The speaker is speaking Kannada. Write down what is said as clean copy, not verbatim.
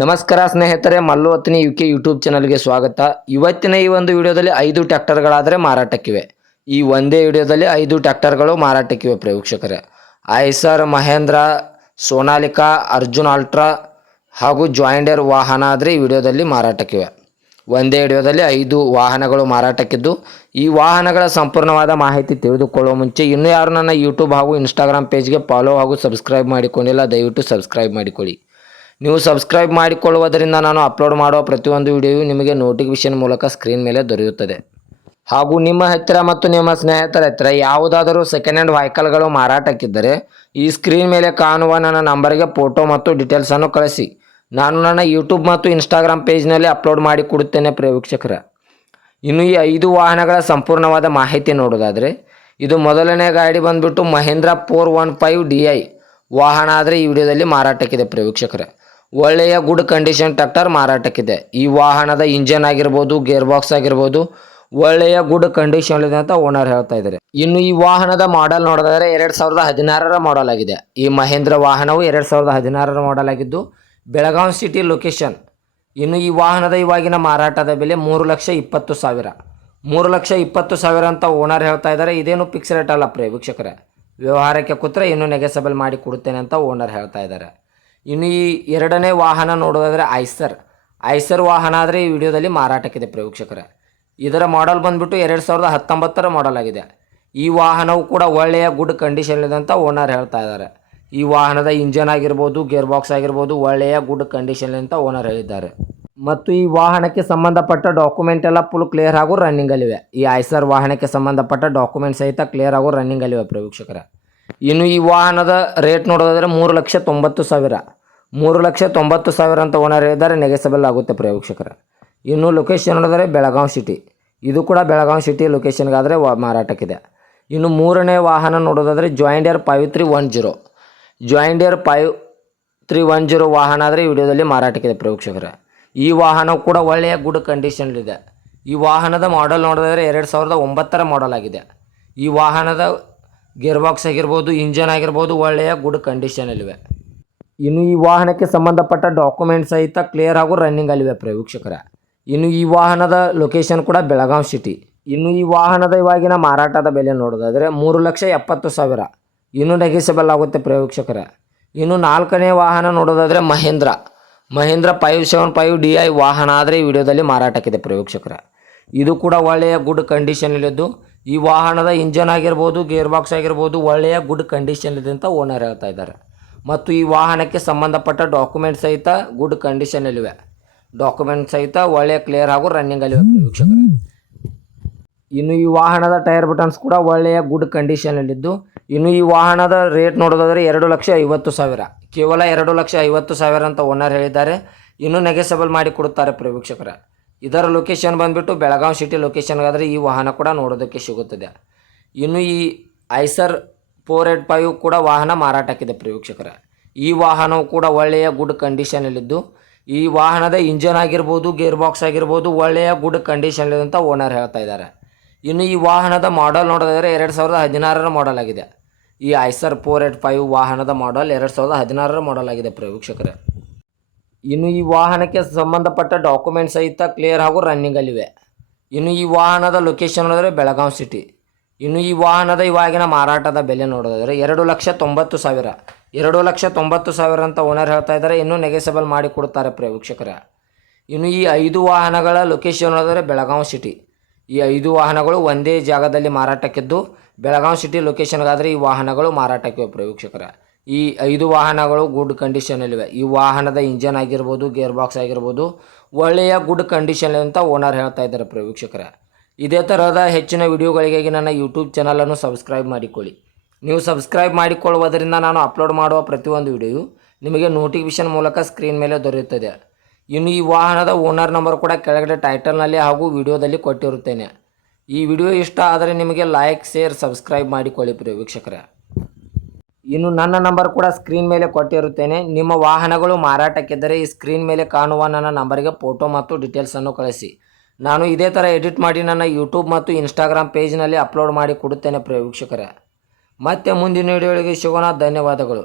ನಮಸ್ಕಾರ ಸ್ನೇಹಿತರೆ, ಮಲ್ಲು ಹತ್ತನೇ ಯುಕೆ ಯೂಟ್ಯೂಬ್ ಚಾನಲ್ಗೆ ಸ್ವಾಗತ. ಇವತ್ತಿನ ಈ ಒಂದು ವಿಡಿಯೋದಲ್ಲಿ 5 ಟ್ರ್ಯಾಕ್ಟರ್ಗಳಾದರೆ ಮಾರಾಟಕ್ಕಿವೆ. ಈ ಒಂದೇ ವಿಡಿಯೋದಲ್ಲಿ 5 ಟ್ರ್ಯಾಕ್ಟರ್ಗಳು ಮಾರಾಟಕ್ಕಿವೆ ಪ್ರೇಕ್ಷಕರೇ. ಐಸರ್, ಮಹೇಂದ್ರ, ಸೋನಾಲಿಕಾ, ಅರ್ಜುನ್ ಅಲ್ಟ್ರಾ ಹಾಗೂ ಜಾಯಿಂಡರ್ ವಾಹನ ಆದರೆ ಈ ವಿಡಿಯೋದಲ್ಲಿ ಮಾರಾಟಕ್ಕಿವೆ. ಒಂದೇ ವಿಡಿಯೋದಲ್ಲಿ 5 ವಾಹನಗಳು ಮಾರಾಟಕ್ಕಿದ್ದು, ಈ ವಾಹನಗಳ ಸಂಪೂರ್ಣವಾದ ಮಾಹಿತಿ ತಿಳಿದುಕೊಳ್ಳುವ ಮುಂಚೆ ಇನ್ನೂ ಯಾರು ನನ್ನ ಯೂಟ್ಯೂಬ್ ಹಾಗೂ ಇನ್ಸ್ಟಾಗ್ರಾಮ್ ಪೇಜ್ಗೆ ಫಾಲೋ ಹಾಗೂ ಸಬ್ಸ್ಕ್ರೈಬ್ ಮಾಡಿಕೊಂಡಿಲ್ಲ, ದಯವಿಟ್ಟು ಸಬ್ಸ್ಕ್ರೈಬ್ ಮಾಡಿಕೊಳ್ಳಿ. ನೀವು ಸಬ್ಸ್ಕ್ರೈಬ್ ಮಾಡಿಕೊಳ್ಳುವುದರಿಂದ ನಾನು ಅಪ್ಲೋಡ್ ಮಾಡುವ ಪ್ರತಿಯೊಂದು ವಿಡಿಯೋಯು ನಿಮಗೆ ನೋಟಿಫಿಕೇಶನ್ ಮೂಲಕ ಸ್ಕ್ರೀನ್ ಮೇಲೆ ದೊರೆಯುತ್ತದೆ. ಹಾಗೂ ನಿಮ್ಮ ಹತ್ತಿರ ಮತ್ತು ನಿಮ್ಮ ಸ್ನೇಹಿತರ ಹತ್ತಿರ ಯಾವುದಾದರೂ ಸೆಕೆಂಡ್ ಹ್ಯಾಂಡ್ ವೆಹಿಕಲ್ಗಳು ಮಾರಾಟಕ್ಕಿದ್ದರೆ ಈ ಸ್ಕ್ರೀನ್ ಮೇಲೆ ಕಾಣುವ ನನ್ನ ನಂಬರ್ಗೆ ಫೋಟೋ ಮತ್ತು ಡೀಟೇಲ್ಸನ್ನು ಕಳಿಸಿ. ನಾನು ನನ್ನ ಯೂಟ್ಯೂಬ್ ಮತ್ತು ಇನ್ಸ್ಟಾಗ್ರಾಮ್ ಪೇಜ್ನಲ್ಲಿ ಅಪ್ಲೋಡ್ ಮಾಡಿ ಕೊಡುತ್ತೇನೆ ವೀಕ್ಷಕರ. ಇನ್ನು ಈ 5 ವಾಹನಗಳ ಸಂಪೂರ್ಣವಾದ ಮಾಹಿತಿ ನೋಡೋದಾದರೆ, ಇದು ಮೊದಲನೇ ಗಾಡಿ ಬಂದುಬಿಟ್ಟು ಮಹೇಂದ್ರ 415 DI ವಾಹನ ಆದರೆ ಈ ವಿಡಿಯೋದಲ್ಲಿ ಮಾರಾಟಕ್ಕಿದೆ ವೀಕ್ಷಕರೇ. ಒಳ್ಳೆಯ ಗುಡ್ ಕಂಡೀಷನ್ ಟ್ರ್ಯಾಕ್ಟರ್ ಮಾರಾಟಕ್ಕಿದೆ. ಈ ವಾಹನದ ಇಂಜನ್ ಆಗಿರ್ಬೋದು, ಗೇರ್ ಬಾಕ್ಸ್ ಆಗಿರ್ಬೋದು, ಒಳ್ಳೆಯ ಗುಡ್ ಕಂಡೀಷನ್ ಇದೆ ಅಂತ ಓನರ್ ಹೇಳ್ತಾ ಇದ್ದಾರೆ. ಇನ್ನು ಈ ವಾಹನದ ಮಾಡೆಲ್ ನೋಡೋದಾದ್ರೆ 2016ರ ಮಾಡೆಲ್ ಆಗಿದೆ. ಈ ಮಹೇಂದ್ರ ವಾಹನವು 2016ರ ಮಾಡೆಲ್ ಆಗಿದ್ದು ಬೆಳಗಾವಿ ಸಿಟಿ ಲೊಕೇಶನ್. ಇನ್ನು ಈ ವಾಹನದ ಇವಾಗಿನ ಮಾರಾಟದ ಬೆಲೆ 3,20,000. 3,20,000 ಅಂತ ಓನರ್ ಹೇಳ್ತಾ ಇದ್ದಾರೆ. ಇದೇನು ಫಿಕ್ಸ್ ರೇಟ್ ಅಲ್ಲ ವೀಕ್ಷಕರೇ. ವ್ಯವಹಾರಕ್ಕೆ ಕೂತ್ರೆ ಇನ್ನೂ ನೆಗೆಸಬಲ್ ಮಾಡಿ ಕೊಡುತ್ತೇನೆ ಅಂತ ಓನರ್ ಹೇಳ್ತಾ ಇದ್ದಾರೆ. ಇನ್ನು ಈ ಎರಡನೇ ವಾಹನ ನೋಡೋದಾದರೆ ಐಸರ್ ವಾಹನ ಆದರೆ ಈ ವಿಡಿಯೋದಲ್ಲಿ ಮಾರಾಟಕ್ಕಿದೆ ವೀಕ್ಷಕರೇ. ಇದರ ಮಾಡೆಲ್ ಬಂದುಬಿಟ್ಟು 2019ರ ಮಾಡೆಲ್ ಆಗಿದೆ. ಈ ವಾಹನವು ಕೂಡ ಒಳ್ಳೆಯ ಗುಡ್ ಕಂಡೀಷನ್ ಇದೆ ಅಂತ ಓನರ್ ಹೇಳ್ತಾ ಇದ್ದಾರೆ. ಈ ವಾಹನದ ಇಂಜನ್ ಆಗಿರ್ಬೋದು, ಗೇರ್ ಬಾಕ್ಸ್ ಆಗಿರ್ಬೋದು, ಒಳ್ಳೆಯ ಗುಡ್ ಕಂಡೀಷನ್ ಅಂತ ಓನರ್ ಹೇಳಿದ್ದಾರೆ. ಮತ್ತು ಈ ವಾಹನಕ್ಕೆ ಸಂಬಂಧಪಟ್ಟ ಡಾಕ್ಯುಮೆಂಟ್ ಎಲ್ಲ ಫುಲ್ ಕ್ಲಿಯರ್ ಹಾಗೂ ರನ್ನಿಂಗಲ್ಲಿವೆ. ಈ ಐಸರ್ ವಾಹನಕ್ಕೆ ಸಂಬಂಧಪಟ್ಟ ಡಾಕ್ಯುಮೆಂಟ್ ಸಹಿತ ಕ್ಲಿಯರ್ ಹಾಗೂ ರನ್ನಿಂಗಲ್ಲಿವೆ ವೀಕ್ಷಕರೇ. ಇನ್ನು ಈ ವಾಹನದ ರೇಟ್ ನೋಡೋದಾದರೆ 3,90,000. 3,90,000 ಅಂತ ಓನರ್ ಹೇಳಿದ್ದಾರೆ. ನೆಗೆಸಬಲ್ ಆಗುತ್ತೆ ವೀಕ್ಷಕರೇ. ಇನ್ನು ಲೊಕೇಶನ್ ನೋಡಿದರೆ ಬೆಳಗಾವಿ ಸಿಟಿ. ಇದು ಕೂಡ ಬೆಳಗಾವಿ ಸಿಟಿ ಲೊಕೇಶನ್ಗಾದರೆ ಮಾರಾಟಕ್ಕಿದೆ. ಇನ್ನು ಮೂರನೇ ವಾಹನ ನೋಡೋದಾದರೆ ಜಾಯಿಂಡರ್ 5310. ಜಾಯಿಂಡರ್ 5310 ವಾಹನ ಆದರೆ ಈ ವಿಡಿಯೋದಲ್ಲಿ ಮಾರಾಟಕ್ಕಿದೆ ವೀಕ್ಷಕರೇ. ಈ ವಾಹನ ಕೂಡ ಒಳ್ಳೆಯ ಗುಡ್ ಕಂಡೀಷನ್ ಇದೆ. ಈ ವಾಹನದ ಮಾಡೆಲ್ ನೋಡೋದಾದರೆ 2009ರ ಮಾಡೆಲ್ ಆಗಿದೆ. ಈ ವಾಹನದ ಗೇರ್ ಬಾಕ್ಸ್ ಆಗಿರ್ಬೋದು, ಇಂಜನ್ ಆಗಿರ್ಬೋದು, ಒಳ್ಳೆಯ ಗುಡ್ ಕಂಡೀಷನಲ್ಲಿವೆ. ಇನ್ನು ಈ ವಾಹನಕ್ಕೆ ಸಂಬಂಧಪಟ್ಟ ಡಾಕ್ಯುಮೆಂಟ್ಸ್ ಸಹಿತ ಕ್ಲಿಯರ್ ಹಾಗೂ ರನ್ನಿಂಗಲ್ಲಿವೆ ವೀಕ್ಷಕರೇ. ಇನ್ನು ಈ ವಾಹನದ ಲೊಕೇಶನ್ ಕೂಡ ಬೆಳಗಾವಿ ಸಿಟಿ. ಇನ್ನು ಈ ವಾಹನದ ಇವಾಗಿನ ಮಾರಾಟದ ಬೆಲೆ ನೋಡೋದಾದರೆ 3,70,000. ಇನ್ನೂ ನೆಗೆಸಬಲ್ ಆಗುತ್ತೆ ವೀಕ್ಷಕರೇ. ಇನ್ನು ನಾಲ್ಕನೇ ವಾಹನ ನೋಡೋದಾದರೆ ಮಹೇಂದ್ರ 575 DI ವಾಹನ ಆದರೆ ಈ ವಿಡಿಯೋದಲ್ಲಿ ಮಾರಾಟಕ್ಕಿದೆ ವೀಕ್ಷಕರೇ. ಇದು ಕೂಡ ಒಳ್ಳೆಯ ಗುಡ್ ಕಂಡೀಷನಲ್ಲಿದ್ದು, ಈ ವಾಹನದ ಇಂಜನ್ ಆಗಿರ್ಬೋದು, ಗೇರ್ ಬಾಕ್ಸ್ ಆಗಿರ್ಬೋದು, ಒಳ್ಳೆಯ ಗುಡ್ ಕಂಡೀಷನ್ ಇದೆ ಅಂತ ಓನರ್ ಹೇಳ್ತಾ ಇದ್ದಾರೆ. ಮತ್ತು ಈ ವಾಹನಕ್ಕೆ ಸಂಬಂಧಪಟ್ಟ ಡಾಕ್ಯುಮೆಂಟ್ ಸಹಿತ ಗುಡ್ ಕಂಡೀಷನಲ್ಲಿವೆ. ಡಾಕ್ಯುಮೆಂಟ್ ಸಹಿತ ಒಳ್ಳೆಯ ಕ್ಲಿಯರ್ ಹಾಗೂ ರನ್ನಿಂಗಲ್ಲಿವೆ ವೀಕ್ಷಕರೇ. ಇನ್ನು ಈ ವಾಹನದ ಟೈರ್ ಬಟನ್ಸ್ ಕೂಡ ಒಳ್ಳೆಯ ಗುಡ್ ಕಂಡೀಷನಲ್ಲಿದ್ದು, ಇನ್ನು ಈ ವಾಹನದ ರೇಟ್ ನೋಡೋದಾದರೆ 2,50,000. ಕೇವಲ 2,50,000 ಅಂತ ಓನರ್ ಹೇಳಿದ್ದಾರೆ. ಇನ್ನೂ ನೆಗೆಸಬಲ್ ಮಾಡಿ ಕೊಡುತ್ತಾರೆ ವೀಕ್ಷಕರೇ. ಇದರ ಲೊಕೇಶನ್ ಬಂದುಬಿಟ್ಟು ಬೆಳಗಾವಿ ಸಿಟಿ ಲೊಕೇಶನ್ಗಾದರೆ ಈ ವಾಹನ ಕೂಡ ನೋಡೋದಕ್ಕೆ ಸಿಗುತ್ತದೆ. ಇನ್ನು ಈ ಐಸರ್ 485 ಕೂಡ ವಾಹನ ಮಾರಾಟಕ್ಕಿದೆ ವೀಕ್ಷಕರೇ. ಈ ವಾಹನವು ಕೂಡ ಒಳ್ಳೆಯ ಗುಡ್ ಕಂಡೀಷನಲ್ಲಿದ್ದು, ಈ ವಾಹನದ ಇಂಜನ್ ಆಗಿರ್ಬೋದು, ಗೇರ್ ಬಾಕ್ಸ್ ಆಗಿರ್ಬೋದು, ಒಳ್ಳೆಯ ಗುಡ್ ಕಂಡೀಷನ್ ಇದೆ ಅಂತ ಓನರ್ ಹೇಳ್ತಾ ಇದ್ದಾರೆ. ಇನ್ನು ಈ ವಾಹನದ ಮಾಡೆಲ್ ನೋಡೋದಾದರೆ 2016ರ ಮಾಡೆಲ್ ಆಗಿದೆ. ಈ ಐಸರ್ 485 ವಾಹನದ ಮಾಡೆಲ್ 2016ರ ಮಾಡೆಲ್ ಆಗಿದೆ ವೀಕ್ಷಕರೇ. ಇನ್ನು ಈ ವಾಹನಕ್ಕೆ ಸಂಬಂಧಪಟ್ಟ ಡಾಕ್ಯುಮೆಂಟ್ ಸಹಿತ ಕ್ಲಿಯರ್ ಹಾಗೂ ರನ್ನಿಂಗಲ್ಲಿವೆ. ಇನ್ನು ಈ ವಾಹನದ ಲೊಕೇಶನ್ ನೋಡಿದರೆ ಬೆಳಗಾವಿ ಸಿಟಿ. ಇನ್ನು ಈ ವಾಹನದ ಇವಾಗಿನ ಮಾರಾಟದ ಬೆಲೆ ನೋಡೋದಾದರೆ 2,90,000. 2,90,000 ಅಂತ ಓನರ್ ಹೇಳ್ತಾ ಇದ್ದಾರೆ. ಇನ್ನೂ ನೆಗೆಸಬಲ್ ಮಾಡಿ ಕೊಡ್ತಾರೆ ವೀಕ್ಷಕರೇ. ಇನ್ನು ಈ 5 ವಾಹನಗಳ ಲೊಕೇಶನ್ ನೋಡಿದರೆ ಬೆಳಗಾವಿ ಸಿಟಿ. ಈ 5 ವಾಹನಗಳು ಒಂದೇ ಜಾಗದಲ್ಲಿ ಮಾರಾಟಕ್ಕಿದ್ದು, ಬೆಳಗಾವಿ ಸಿಟಿ ಲೊಕೇಶನ್ಗಾದರೆ ಈ ವಾಹನಗಳು ಮಾರಾಟಕ್ಕಿವೆ ವೀಕ್ಷಕರೇ. ಈ 5 ವಾಹನಗಳು ಗುಡ್ ಕಂಡೀಷನಲ್ಲಿವೆ. ಈ ವಾಹನದ ಇಂಜನ್ ಆಗಿರ್ಬೋದು, ಗೇರ್ ಬಾಕ್ಸ್ ಆಗಿರ್ಬೋದು, ಒಳ್ಳೆಯ ಗುಡ್ ಕಂಡೀಷನ್ ಅಂತ ಓನರ್ ಹೇಳ್ತಾ ಇದ್ದಾರೆ ವೀಕ್ಷಕರೇ. ಇದೇ ಥರದ ಹೆಚ್ಚಿನ ವಿಡಿಯೋಗಳಿಗಾಗಿ ನನ್ನ ಯೂಟ್ಯೂಬ್ ಚಾನಲನ್ನು ಸಬ್ಸ್ಕ್ರೈಬ್ ಮಾಡಿಕೊಳ್ಳಿ. ನೀವು ಸಬ್ಸ್ಕ್ರೈಬ್ ಮಾಡಿಕೊಳ್ಳುವುದರಿಂದ ನಾನು ಅಪ್ಲೋಡ್ ಮಾಡುವ ಪ್ರತಿಯೊಂದು ವಿಡಿಯೋ ನಿಮಗೆ ನೋಟಿಫಿಕೇಶನ್ ಮೂಲಕ ಸ್ಕ್ರೀನ್ ಮೇಲೆ ದೊರೆಯುತ್ತದೆ. ಇನ್ನು ಈ ವಾಹನದ ಓನರ್ ನಂಬರ್ ಕೂಡ ಕೆಳಗಡೆ ಟೈಟಲ್ನಲ್ಲಿ ಹಾಗೂ ವಿಡಿಯೋದಲ್ಲಿ ಕೊಟ್ಟಿರುತ್ತೇನೆ. ಈ ವಿಡಿಯೋ ಇಷ್ಟ ಆದರೆ ನಿಮಗೆ ಲೈಕ್, ಶೇರ್, ಸಬ್ಸ್ಕ್ರೈಬ್ ಮಾಡಿಕೊಳ್ಳಿ ವೀಕ್ಷಕರೇ. ಇನ್ನು ನನ್ನ ನಂಬರ್ ಕೂಡ ಸ್ಕ್ರೀನ್ ಮೇಲೆ ಕೊಟ್ಟಿರುತ್ತೇನೆ. ನಿಮ್ಮ ವಾಹನಗಳು ಮಾರಾಟಕ್ಕಿದ್ದರೆ ಈ ಸ್ಕ್ರೀನ್ ಮೇಲೆ ಕಾಣುವ ನನ್ನ ನಂಬರ್ಗೆ ಫೋಟೋ ಮತ್ತು ಡೀಟೇಲ್ಸನ್ನು ಕಳಿಸಿ. ನಾನು ಇದೇ ಥರ ಎಡಿಟ್ ಮಾಡಿ ನನ್ನ ಯೂಟ್ಯೂಬ್ ಮತ್ತು ಇನ್ಸ್ಟಾಗ್ರಾಮ್ ಪೇಜ್ನಲ್ಲಿ ಅಪ್ಲೋಡ್ ಮಾಡಿ ಕೊಡುತ್ತೇನೆ ವೀಕ್ಷಕರೇ. ಮತ್ತೆ ಮುಂದಿನ ವಿಡಿಯೋಗಳಿಗೆ ಸಿಗೋಣ. ಧನ್ಯವಾದಗಳು.